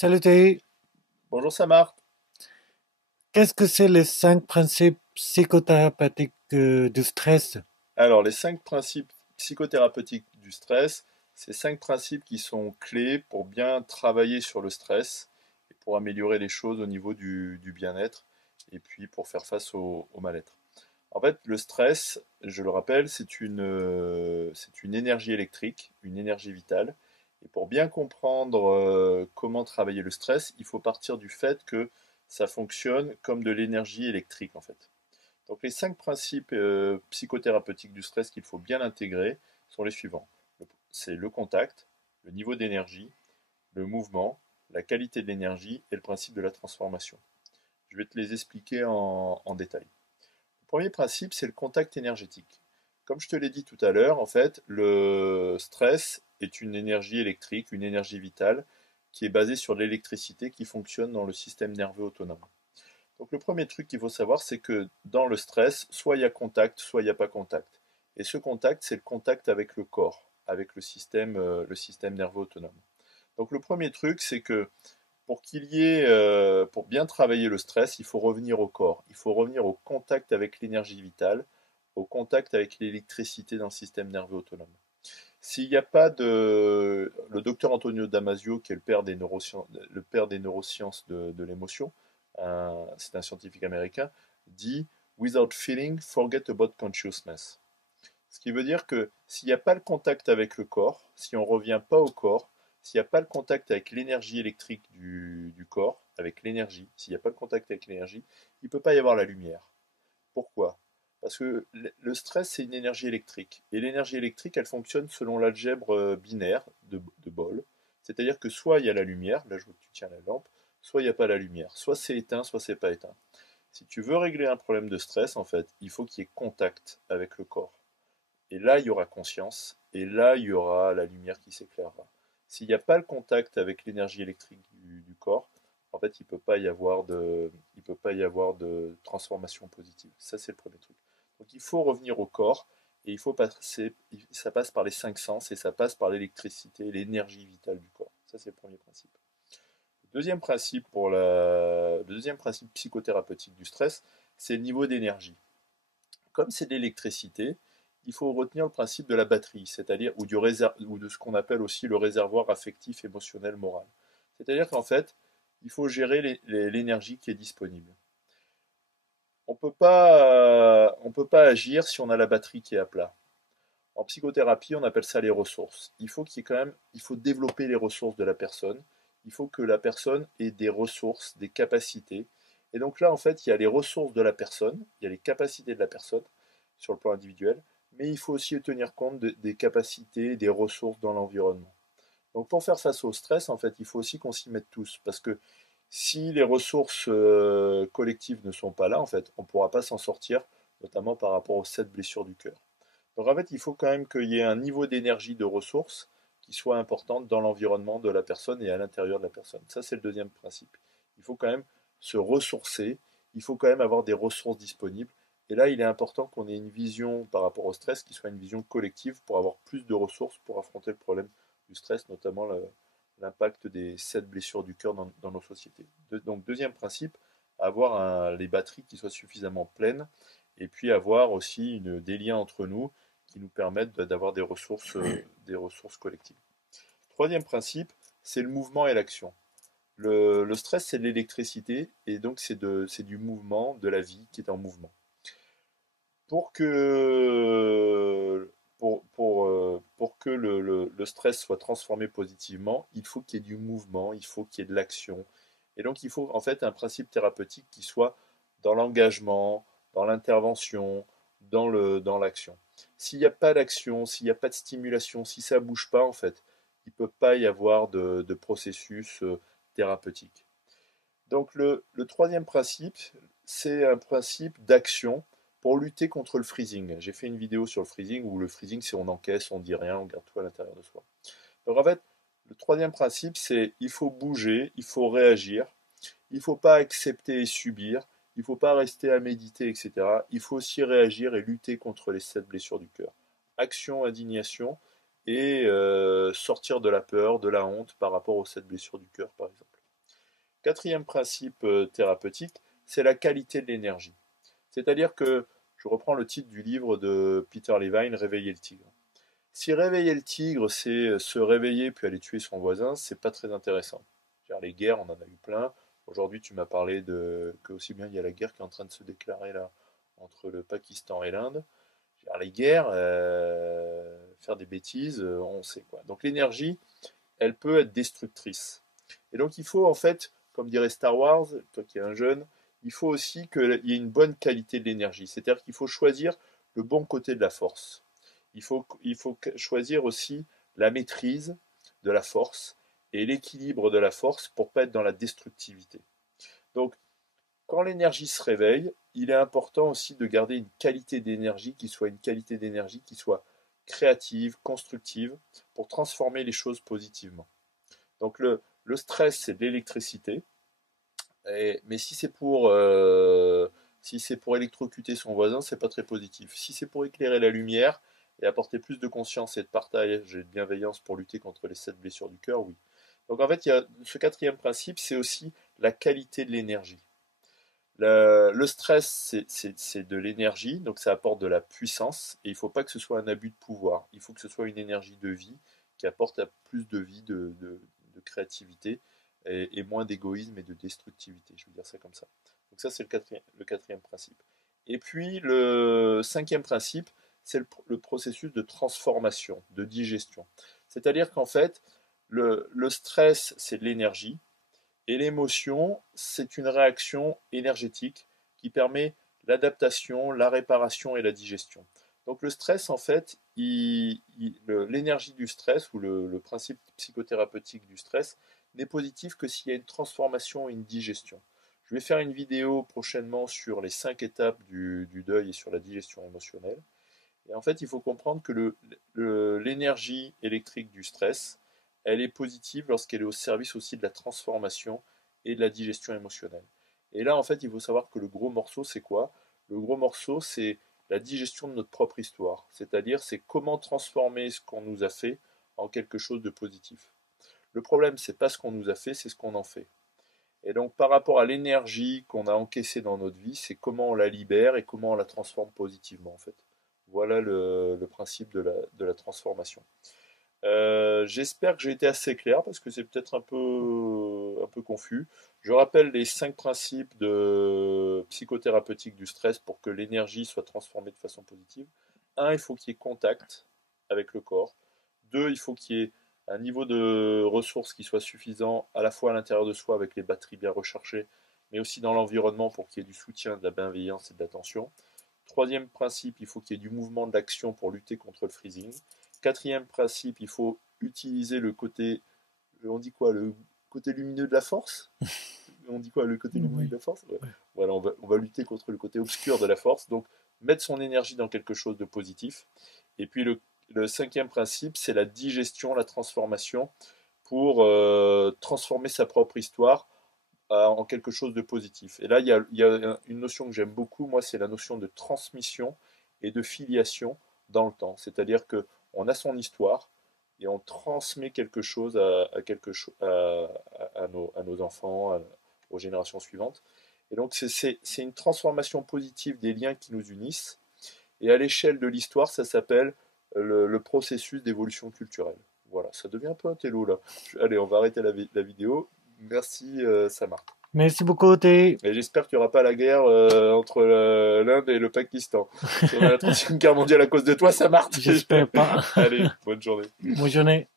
Salut Thierry, Bonjour Samar. qu'est-ce que c'est les 5 principes psychothérapeutiques du stress? Alors, les 5 principes psychothérapeutiques du stress, c'est 5 principes qui sont clés pour bien travailler sur le stress et pour améliorer les choses au niveau du bien-être et puis pour faire face au mal-être. En fait, le stress, je le rappelle, c'est une énergie électrique, une énergie vitale. Et pour bien comprendre comment travailler le stress, il faut partir du fait que ça fonctionne comme de l'énergie électrique en fait. Donc les 5 principes psychothérapeutiques du stress qu'il faut bien intégrer sont les suivants. C'est le contact, le niveau d'énergie, le mouvement, la qualité de l'énergie et le principe de la transformation. Je vais te les expliquer en détail. Le premier principe, c'est le contact énergétique. Comme je te l'ai dit tout à l'heure, en fait, le stress est une énergie électrique, une énergie vitale qui est basée sur l'électricité qui fonctionne dans le système nerveux autonome. Donc le premier truc qu'il faut savoir, c'est que dans le stress, soit il y a contact, soit il n'y a pas contact. Et ce contact, c'est le contact avec le corps, avec le système nerveux autonome. Donc le premier truc, c'est que pour bien travailler le stress, il faut revenir au corps. Il faut revenir au contact avec l'énergie vitale, au contact avec l'électricité dans le système nerveux autonome. S'il n'y a pas de... Le docteur Antonio Damasio, qui est le père des neurosciences de l'émotion, c'est un scientifique américain, dit Without feeling, forget about consciousness. Ce qui veut dire que s'il n'y a pas le contact avec le corps, si on ne revient pas au corps, s'il n'y a pas le contact avec l'énergie électrique du corps, avec l'énergie, s'il n'y a pas le contact avec l'énergie, il ne peut pas y avoir la lumière. Pourquoi? Parce que le stress, c'est une énergie électrique. Et l'énergie électrique, elle fonctionne selon l'algèbre binaire de Boole. C'est-à-dire que soit il y a la lumière, là je vois que tu tiens la lampe, soit il n'y a pas la lumière. Soit c'est éteint, soit c'est pas éteint. Si tu veux régler un problème de stress, en fait, il faut qu'il y ait contact avec le corps. Et là, il y aura conscience, et là, il y aura la lumière qui s'éclairera. S'il n'y a pas le contact avec l'énergie électrique du corps, en fait, il peut pas y avoir de transformation positive. Ça, c'est le premier truc. Donc, il faut revenir au corps, et ça passe par les 5 sens, et ça passe par l'électricité, l'énergie vitale du corps. Ça, c'est le premier principe. Le deuxième principe psychothérapeutique du stress, c'est le niveau d'énergie. Comme c'est de l'électricité, il faut retenir le principe de la batterie, c'est-à-dire ou de ce qu'on appelle aussi le réservoir affectif, émotionnel, moral. C'est-à-dire qu'en fait, il faut gérer l'énergie qui est disponible. On peut pas agir si on a la batterie qui est à plat. En psychothérapie, on appelle ça les ressources. Il faut développer les ressources de la personne. Il faut que la personne ait des ressources, des capacités. Et donc là, en fait, il y a les ressources de la personne, il y a les capacités de la personne sur le plan individuel, mais il faut aussi tenir compte des capacités, des ressources dans l'environnement. Donc pour faire face au stress, en fait, il faut aussi qu'on s'y mette tous, parce que si les ressources collectives ne sont pas là, en fait, on ne pourra pas s'en sortir, notamment par rapport aux 7 blessures du cœur. Donc en fait, il faut quand même qu'il y ait un niveau d'énergie de ressources qui soit important dans l'environnement de la personne et à l'intérieur de la personne. Ça, c'est le deuxième principe. Il faut quand même se ressourcer, il faut quand même avoir des ressources disponibles. Et là, il est important qu'on ait une vision par rapport au stress qui soit une vision collective pour avoir plus de ressources pour affronter le problème du stress, notamment l'impact des 7 blessures du cœur dans nos sociétés. Donc deuxième principe, avoir les batteries qui soient suffisamment pleines et puis avoir aussi des liens entre nous qui nous permettent d'avoir des ressources collectives. Troisième principe, c'est le mouvement et l'action. Le stress, c'est de l'électricité, et donc c'est du mouvement, de la vie qui est en mouvement. Pour que, pour que le stress soit transformé positivement, il faut qu'il y ait du mouvement, il faut qu'il y ait de l'action. Et donc il faut en fait un principe thérapeutique qui soit dans l'engagement, dans l'intervention, dans l'action. S'il n'y a pas d'action, s'il n'y a pas de stimulation, si ça ne bouge pas, en fait, il ne peut pas y avoir de processus thérapeutique. Donc le troisième principe, c'est un principe d'action pour lutter contre le freezing. J'ai fait une vidéo sur le freezing où le freezing, c'est on encaisse, on dit rien, on garde tout à l'intérieur de soi. Donc en fait, le troisième principe, c'est il faut bouger, il faut réagir, il ne faut pas accepter et subir, il ne faut pas rester à méditer, etc. Il faut aussi réagir et lutter contre les 7 blessures du cœur. Action, indignation et sortir de la peur, de la honte par rapport aux 7 blessures du cœur, par exemple. Quatrième principe thérapeutique, c'est la qualité de l'énergie. C'est-à-dire que, je reprends le titre du livre de Peter Levine, Réveiller le tigre. Si réveiller le tigre, c'est se réveiller puis aller tuer son voisin, c'est pas très intéressant. Les guerres, on en a eu plein. Aujourd'hui, tu m'as parlé que aussi bien il y a la guerre qui est en train de se déclarer là entre le Pakistan et l'Inde. Les guerres, faire des bêtises, on sait quoi. Donc l'énergie, elle peut être destructrice. Et donc il faut en fait, comme dirait Star Wars, toi qui es un jeune, il faut aussi qu'il y ait une bonne qualité de l'énergie. C'est-à-dire qu'il faut choisir le bon côté de la force. Il faut choisir aussi la maîtrise de la force et l'équilibre de la force pour ne pas être dans la destructivité. Donc, quand l'énergie se réveille, il est important aussi de garder une qualité d'énergie qui soit créative, constructive, pour transformer les choses positivement. Donc le stress, c'est de l'électricité, mais si c'est pour électrocuter son voisin, c'est pas très positif. Si c'est pour éclairer la lumière et apporter plus de conscience et de partage et de bienveillance pour lutter contre les 7 blessures du cœur, oui. Donc en fait, il y a ce quatrième principe, c'est aussi la qualité de l'énergie. Le stress, c'est de l'énergie, donc ça apporte de la puissance, et il ne faut pas que ce soit un abus de pouvoir. Il faut que ce soit une énergie de vie qui apporte plus de vie, de créativité, et moins d'égoïsme et de destructivité. Je veux dire ça comme ça. Donc ça, c'est le quatrième principe. Et puis, le cinquième principe, c'est le processus de transformation, de digestion. C'est-à-dire qu'en fait, le stress, c'est de l'énergie, et l'émotion, c'est une réaction énergétique qui permet l'adaptation, la réparation et la digestion. Donc le stress, en fait, l'énergie du stress ou le principe psychothérapeutique du stress n'est positif que s'il y a une transformation et une digestion. Je vais faire une vidéo prochainement sur les 5 étapes du deuil et sur la digestion émotionnelle. Et en fait, il faut comprendre que l'énergie électrique du stress, elle est positive lorsqu'elle est au service aussi de la transformation et de la digestion émotionnelle. Et là, en fait, il faut savoir que le gros morceau, c'est quoi? Le gros morceau, c'est la digestion de notre propre histoire. C'est-à-dire, c'est comment transformer ce qu'on nous a fait en quelque chose de positif. Le problème, c'est pas ce qu'on nous a fait, c'est ce qu'on en fait. Et donc, par rapport à l'énergie qu'on a encaissée dans notre vie, c'est comment on la libère et comment on la transforme positivement, en fait. Voilà le principe de la transformation. J'espère que j'ai été assez clair parce que c'est peut-être un peu confus. Je rappelle les 5 principes psychothérapeutiques du stress pour que l'énergie soit transformée de façon positive. 1, il faut qu'il y ait contact avec le corps. 2, il faut qu'il y ait un niveau de ressources qui soit suffisant à la fois à l'intérieur de soi avec les batteries bien rechargées, mais aussi dans l'environnement pour qu'il y ait du soutien, de la bienveillance et de l'attention. Troisième principe, il faut qu'il y ait du mouvement, de l'action pour lutter contre le freezing. Quatrième principe, il faut utiliser le côté, on dit quoi, le côté lumineux de la force? On dit quoi, le côté lumineux de Oui. la force? Ouais. Voilà, on va lutter contre le côté obscur de la force. Donc, mettre son énergie dans quelque chose de positif. Et puis, le cinquième principe, c'est la digestion, la transformation pour transformer sa propre histoire en quelque chose de positif. Et là, il y a une notion que j'aime beaucoup, moi, c'est la notion de transmission et de filiation dans le temps. C'est-à-dire que on a son histoire et on transmet quelque chose à nos enfants, aux générations suivantes. Et donc, c'est une transformation positive des liens qui nous unissent. Et à l'échelle de l'histoire, ça s'appelle le processus d'évolution culturelle. Voilà, ça devient un peu un télo là. Allez, on va arrêter la vidéo. Merci, Samar. Merci beaucoup, Thé. Et j'espère qu'il n'y aura pas la guerre entre l'Inde et le Pakistan. Si on a la troisième guerre mondiale à cause de toi, Samar. J'espère pas. Allez, bonne journée. Bonne journée.